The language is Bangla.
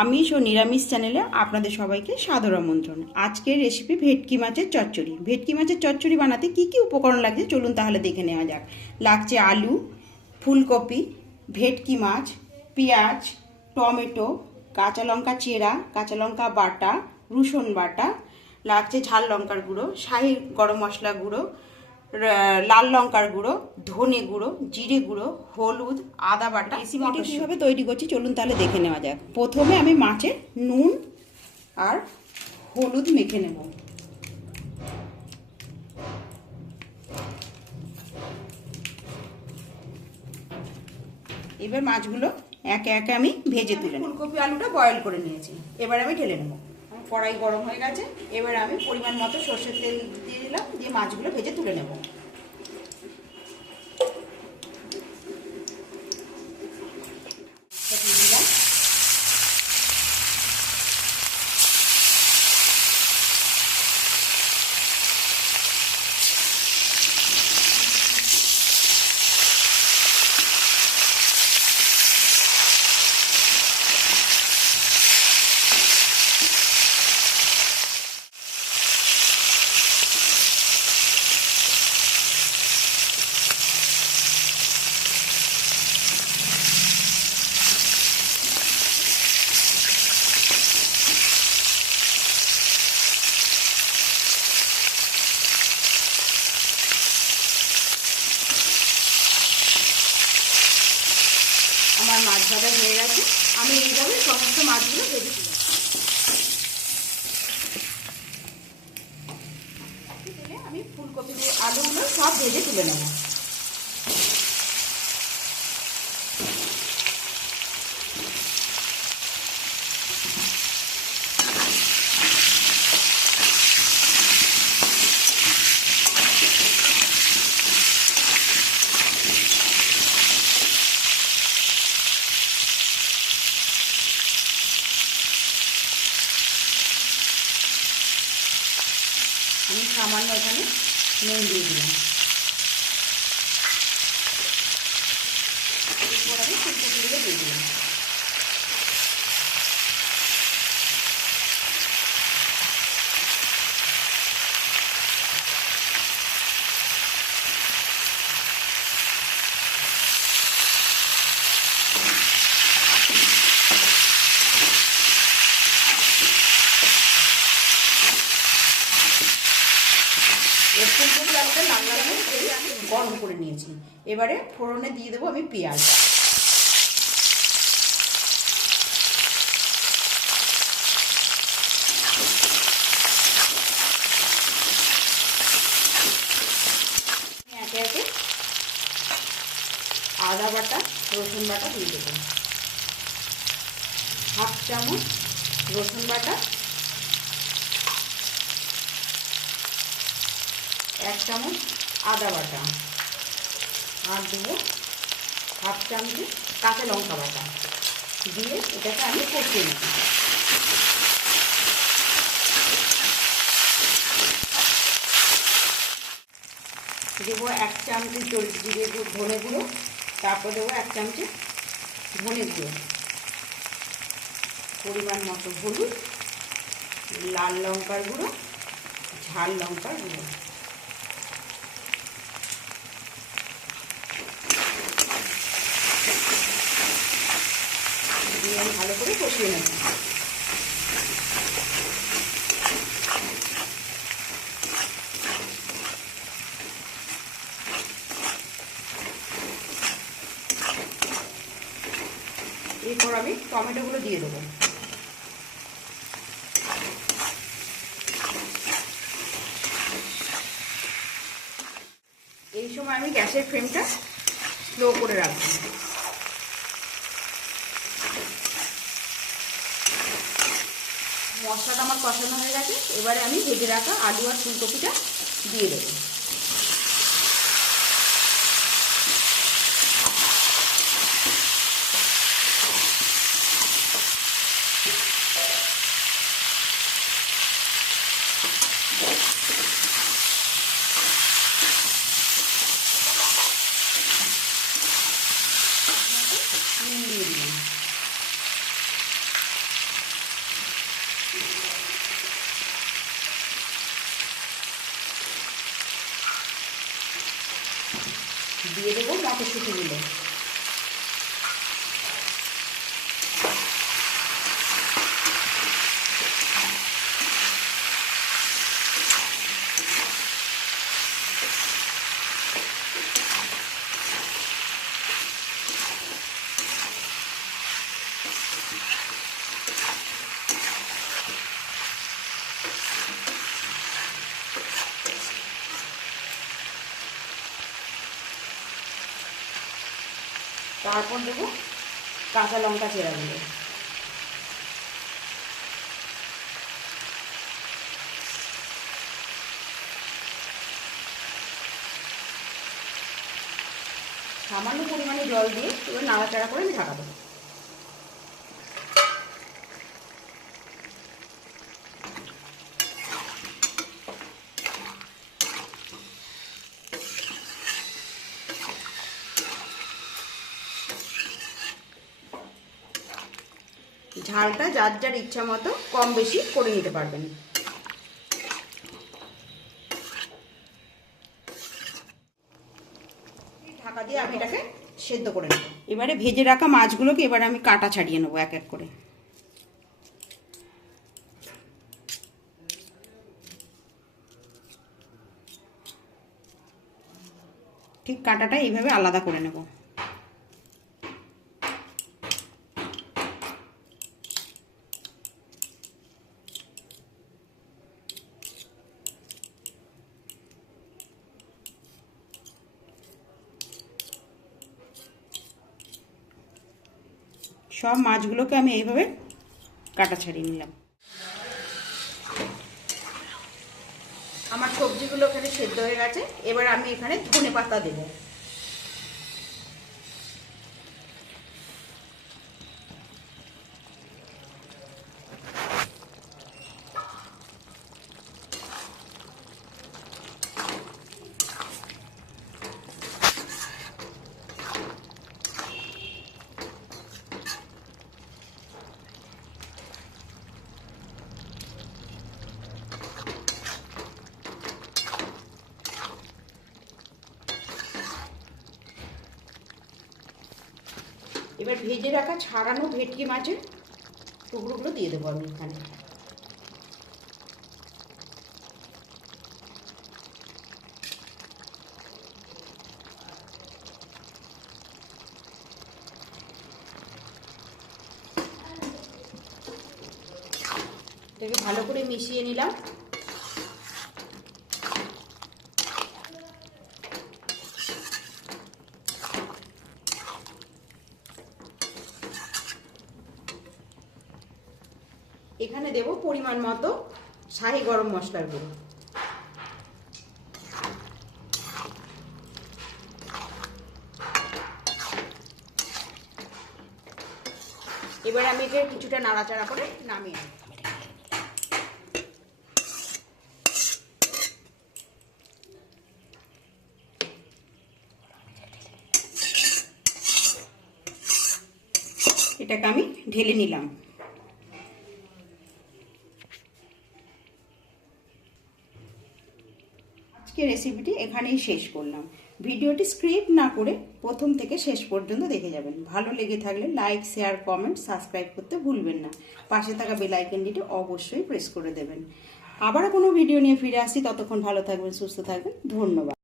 আমিষ ও নিরামিষ চ্যানেলে আপনাদের সবাইকে সাদর আমন্ত্রণ। আজকের রেসিপি ভেটকি মাছের চচ্চড়ি। ভেটকি মাছের চচ্চড়ি বানাতে কি কি উপকরণ লাগছে চলুন তাহলে দেখে নেওয়া যাক। লাগছে আলু, ফুলকপি, ভেটকি মাছ, পেঁয়াজ, টমেটো, কাঁচা লঙ্কা চেরা, কাঁচা লঙ্কা বাটা, রসুন বাটা, লাগছে ঝাল লঙ্কার গুঁড়ো, শাহি গরম মশলা গুঁড়ো, লাল লঙ্কার গুঁড়ো, ধনে গুঁড়ো, জিরে গুঁড়ো, হলুদ, আদা বাটা। রেসিপিটি কীভাবে তৈরি করছি চলুন তাহলে দেখে নেওয়া যাক। প্রথমে আমি মাছে নুন আর হলুদ মেখে নেব। এবার মাছগুলো একে একে আমি ভেজে তুলে নেব। ফুলকপি আলুটা বয়েল করে নিয়েছি, এবার আমি ঢেলে নেব। কড়াই গরম হয়ে গেছে, এবার আমি পরিমাণ মতো সর্ষের তেল দিয়ে দিলাম, দিয়ে মাছগুলো ভেজে তুলে নেব। আমার মাছ ভাজা হয়ে গেছে, আমি এইভাবে সমস্ত মাছগুলো ভেজে তুলে আমি ফুলকপি আলুগুলো সব ভেজে তুলে নেব। আমি সামান্য এখানে নুন দিয়ে দিলাম। এরপর আমি ফুলকপিগুলো দিয়ে দিলাম। ফুলকপি আলুটা লাল লাল করে আমি গরম করে নিয়েছি, এবারে ফোড়নে দিয়ে দেবো আমি পেঁয়াজ। একে একে আদা বাটা, রসুন বাটা দিয়ে দেবো। হাফ চামচ রসুন বাটা, 1 চামচ আদা বাটা, আর দেবো হাফ চামচ কাঁচা লঙ্কা বাটা দিয়ে এটাকে আমি কষিয়ে নেব। দেবো 1 চামচ জিরে ধনে গুঁড়ো, তারপর দেবো 1 চামচ ধনে গুঁড়ো, পরিমাণ মতো হলুদ, লাল লঙ্কার গুঁড়ো, ঝাল লঙ্কার গুঁড়ো। দিয়ে আমি ভালো করে কষিয়ে নেব। এরপর আমি টমেটোগুলো দিয়ে দেবো। এই সময় আমি গ্যাসের ফ্লেমটা স্লো করে রাখবো। মশলাটা আমার কষানো হয়ে গেছে, এবারে আমি ভেজে রাখা আলু আর ফুলকপিটা দিয়ে দেবো। নুন দিয়ে দিলাম। দিয়ে দেবো মটরশুঁটিগুলো। তারপর দেবো কাঁচা লঙ্কা চেরাগুলো। সামান্য পরিমাণে জল দিয়ে এবার নাড়াচাড়া করে ঢাকা দেবো। ঝালটা যার যার ইচ্ছা মতো কম বেশি করে নিতে পারবেন। ঢাকা দিয়ে আমি এটাকে সেদ্ধ করে নেব। এবারে ভেজে রাখা মাছগুলোকে এবারে আমি কাটা ছাড়িয়ে নেবো এক এক করে। ঠিক কাঁটাটা এইভাবে আলাদা করে নেব। সব মাছগুলোকে আমি এইভাবে কাটা ছাড়িয়ে নিলাম। আমার সবজিগুলো এখানে সেদ্ধ হয়ে গেছে। এবার আমি এখানে ধনে পাতা দেব। এবার ভেজে রাখা ছাড়ানো ভেটকি মাছের টুকরোগুলো দিয়ে দেবো আমি এখানে। এটাকে ভালো করে মিশিয়ে নিলাম। এখানে দেব পরিমাণ মতো শাহি গরম মশলার গুঁড়ো। এবার আমি একে কিছুটা নাড়াচাড়া করে নামিয়ে নেব। এটাকে আমি ঢেলে নিলাম। আজকে রেসিপিটি এখানেই শেষ করলাম। ভিডিওটি স্ক্রিপ্ট না করে প্রথম থেকে শেষ পর্যন্ত দেখে যাবেন। ভালো লেগে থাকলে লাইক, শেয়ার, কমেন্ট, সাবস্ক্রাইব করতে ভুলবেন না। পাশে থাকা বেল আইকনটিতে অবশ্যই প্রেস করে দেবেন। আবার কোনো ভিডিও নিয়ে ফিরে আসি। ততক্ষণ ভালো থাকবেন, সুস্থ থাকবেন। ধন্যবাদ।